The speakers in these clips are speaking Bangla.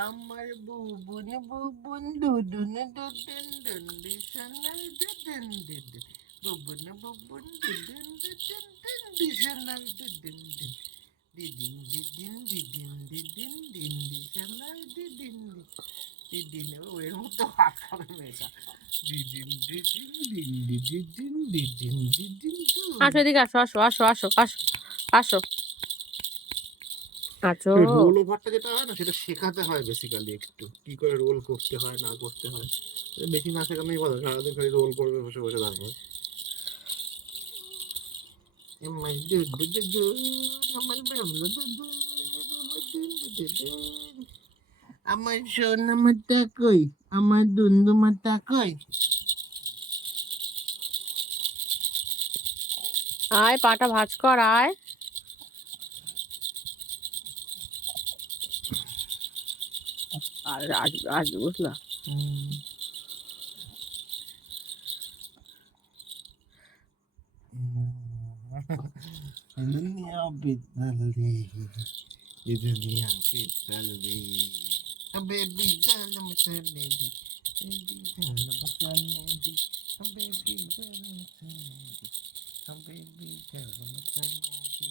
আমার বুবুন বুবুন দুদুন দুদুন দুন্দিশন দুদুন দুদুন বুবুন বুবুন দুদুন দুদুন দুন্দিশন দুদুন দিদিন দিদিন দিদিন দিদিন দিন্দিশন দিদিন দিদিন ওর মতো আঁকাবে মেয়েটা দিদিন দিদিন দিদিন দিদিন দিদিন আসো এদিকে আসো আসো আসো আসো আসো আসো আচ্ছা রোল ওভারটা যেটা হয় না সেটা শেখাতে হয় বেসিক্যালি একটু কি করে রোল করতে হয় না করতে হয় বেশি না শেখানোই ভালো সারাদিন খালি রোল করবে বসে বসে থাকবে আমার সোনা মাতা কই আমার দুন্দু মাতা কই আয় পাটা ভাঁজ কর আয় আর আজ আজ বুঝলা दुनिया बितल दी ये दुनिया बितल दी बेबी जान मचलने दी बेबी जान मचलने दी बेबी जान मचलने दी बेबी जान मचलने दी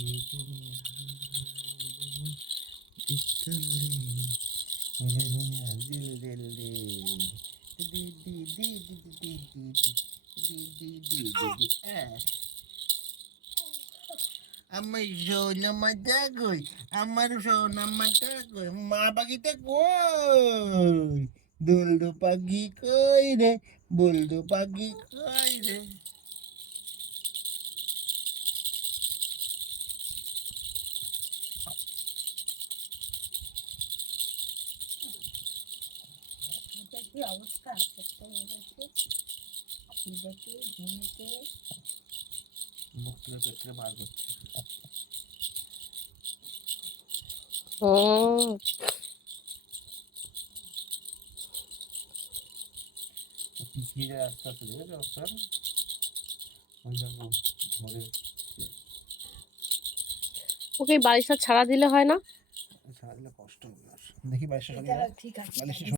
ये दुनिया बितल दी ये दुनिया दिल दिल दी दी दी दी दी दी दी दी दी আমার সোনা মাটা কই আমার সোনা মাটা কই মা পাখিটা কই দুলদু পাখি কই রে বুলদু পাখি কই রে কি অবস্থা ঘুমিতে মুখ তুলে পেটে বার করছে ও পিছিয়ে যায় আস্তে আস্তে দেখেছো অবস্থা ওই জন্য ঘরে ওকে বালিশটা ছাড়া দিলে হয় না সারা দিলে কষ্ট হবে দেখি বাইশটা ঠিক আছে।